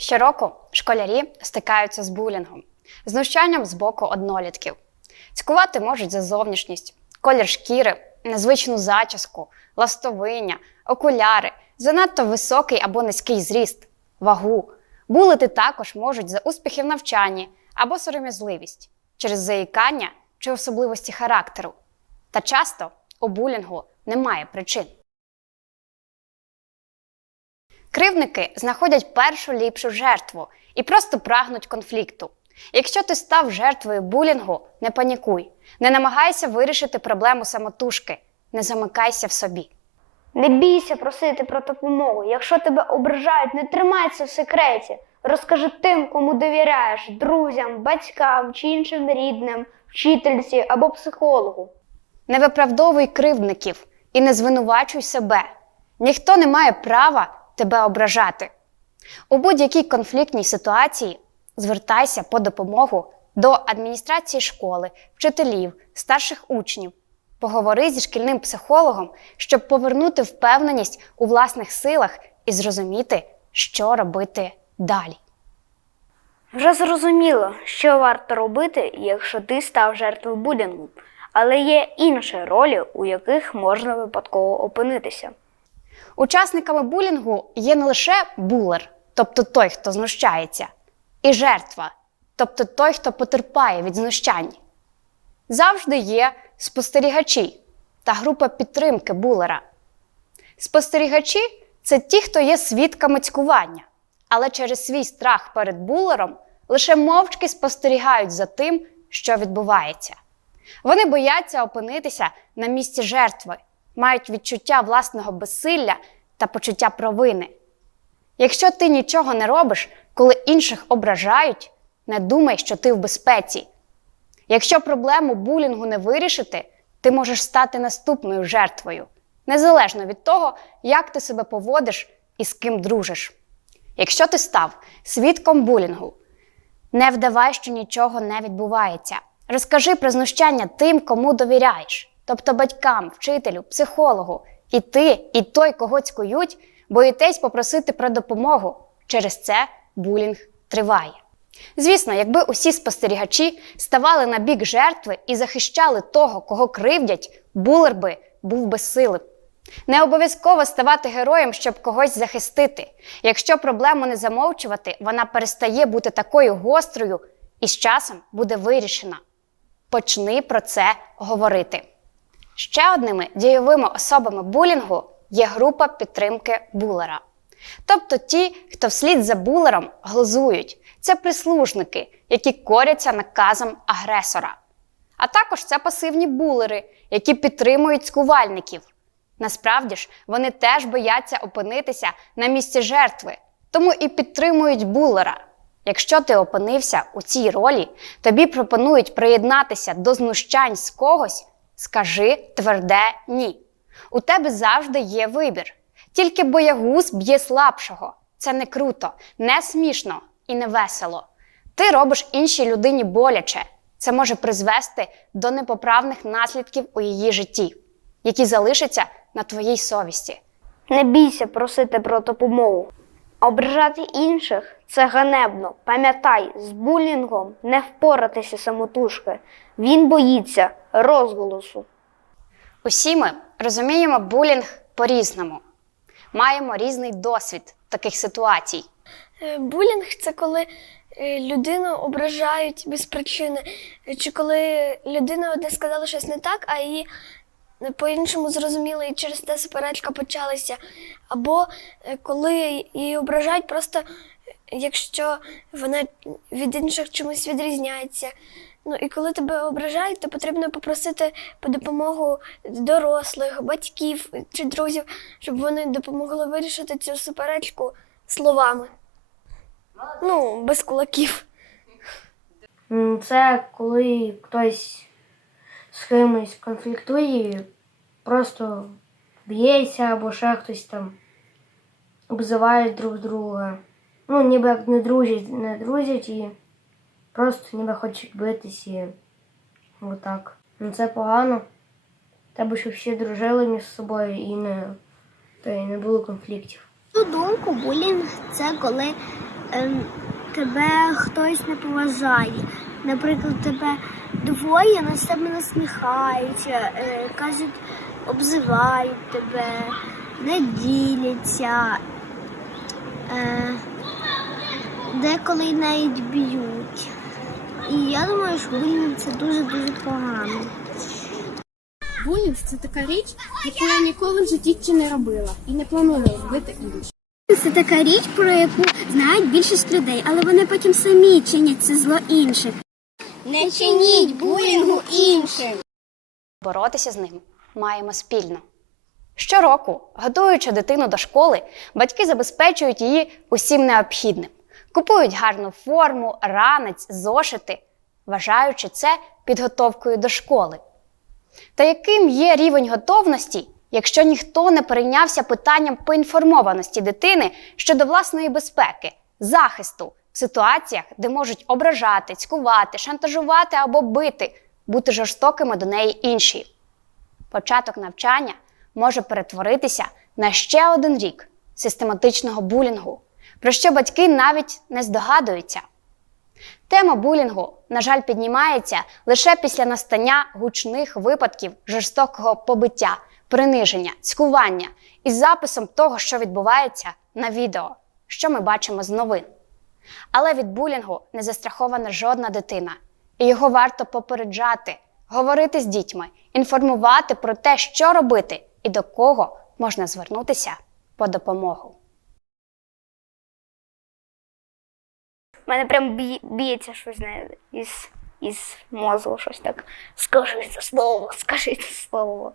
Щороку школярі стикаються з булінгом, знущанням з боку однолітків. Цькувати можуть за зовнішність, колір шкіри, незвичну зачіску, ластовиння, окуляри, занадто високий або низький зріст, вагу. Булити також можуть за успіхи в навчанні або сором'язливість, через заїкання чи особливості характеру. Та часто у булінгу немає причин. Кривники знаходять першу ліпшу жертву і просто прагнуть конфлікту. Якщо ти став жертвою булінгу, не панікуй, не намагайся вирішити проблему самотужки, не замикайся в собі. Не бійся просити про допомогу. Якщо тебе ображають, не тримай це в секреті. Розкажи тим, кому довіряєш друзям, батькам чи іншим рідним, вчительці або психологу. Не виправдовуй кривдників і не звинувачуй себе. Ніхто не має права тебе ображати. У будь-якій конфліктній ситуації звертайся по допомогу до адміністрації школи, вчителів, старших учнів. Поговори зі шкільним психологом, щоб повернути впевненість у власних силах і зрозуміти, що робити далі. Вже зрозуміло, що варто робити, якщо ти став жертвою булінгу, але є інші ролі, у яких можна випадково опинитися. Учасниками булінгу є не лише булер, тобто той, хто знущається, і жертва, тобто той, хто потерпає від знущань. Завжди є спостерігачі та група підтримки булера. Спостерігачі це ті, хто є свідками цькування, але через свій страх перед булером лише мовчки спостерігають за тим, що відбувається. Вони бояться опинитися на місці жертви, мають відчуття власного безсилля та почуття провини. Якщо ти нічого не робиш, коли інших ображають, не думай, що ти в безпеці. Якщо проблему булінгу не вирішити, ти можеш стати наступною жертвою, незалежно від того, як ти себе поводиш і з ким дружиш. Якщо ти став свідком булінгу, не вдавай, що нічого не відбувається. Розкажи про знущання тим, кому довіряєш, тобто батькам, вчителю, психологу. І ти, і той, кого цькують, боїтесь попросити про допомогу. Через це булінг триває. Звісно, якби усі спостерігачі ставали на бік жертви і захищали того, кого кривдять, булер би був безсилим. Не обов'язково ставати героєм, щоб когось захистити. Якщо проблему не замовчувати, вона перестає бути такою гострою і з часом буде вирішена. Почни про це говорити. Ще одними дійовими особами булінгу є група підтримки булера. Тобто ті, хто вслід за булером глузують, це прислужники, які коряться наказам агресора. А також це пасивні булери, які підтримують цькувальників. Насправді ж, вони теж бояться опинитися на місці жертви, тому і підтримують булера. Якщо ти опинився у цій ролі, тобі пропонують приєднатися до знущань з когось, скажи тверде ні. У тебе завжди є вибір. Тільки боягуз б'є слабшого. Це не круто, не смішно і не весело. Ти робиш іншій людині боляче. Це може призвести до непоправних наслідків у її житті, які залишаться на твоїй совісті. Не бійся просити про допомогу. Ображати інших це ганебно. Пам'ятай, з булінгом не впоратися самотужки. Він боїться розголосу. Усі ми розуміємо булінг по-різному, маємо різний досвід таких ситуацій. Е, Булінг це коли е, людину ображають без причини, чи коли людина одне сказала щось не так, а її е, по-іншому зрозуміли, і через те суперечка почалася. Або коли її ображають, просто якщо вона від інших чомусь відрізняється. Ну і коли тебе ображають, то потрібно попросити по допомогу дорослих, батьків чи друзів, щоб вони допомогли вирішити цю суперечку словами. Ну, без кулаків. Це коли хтось з кимось конфліктує, просто б'ється або ще хтось там обзиває друг друга. Ну, ніби як не друзять, не друзять і просто ніби хочуть битись і отак. Ну це погано. Треба, щоб всі дружили між собою і не, та й не було конфліктів. Мою думку, булінг це коли ем, тебе хтось не поважає. Наприклад, тебе двоє на себе насміхаються, е, кажуть, обзивають тебе, не діляться, е, деколи навіть б'ють. І я думаю, що булінг це дуже-дуже погано. Булінг це така річ, яку я ніколи в житті ще не робила і не планую робити іншим. Це така річ, про яку знають більшість людей, але вони потім самі чинять це зло інших. Не чиніть булінгу іншим. боротися з ним маємо спільно. Щороку, готуючи дитину до школи, батьки забезпечують її усім необхідним, купують гарну форму, ранець, зошити, вважаючи це підготовкою до школи. Та яким є рівень готовності, якщо ніхто не перейнявся питанням поінформованості дитини щодо власної безпеки, захисту в ситуаціях, де можуть ображати, цькувати, шантажувати або бити, бути жорстокими до неї інші? Початок навчання може перетворитися на ще один рік систематичного булінгу, про що батьки навіть не здогадуються. Тема булінгу, на жаль, піднімається лише після настання гучних випадків жорстокого побиття, приниження, цькування із записом того, що відбувається на відео, що ми бачимо з новин. Але від булінгу не застрахована жодна дитина, і його варто попереджати, говорити з дітьми, інформувати про те, що робити і до кого можна звернутися по допомогу. Мене прям б'є- б'ється щось не із, із мозку, щось так. Скажи це слово, скажи це слово.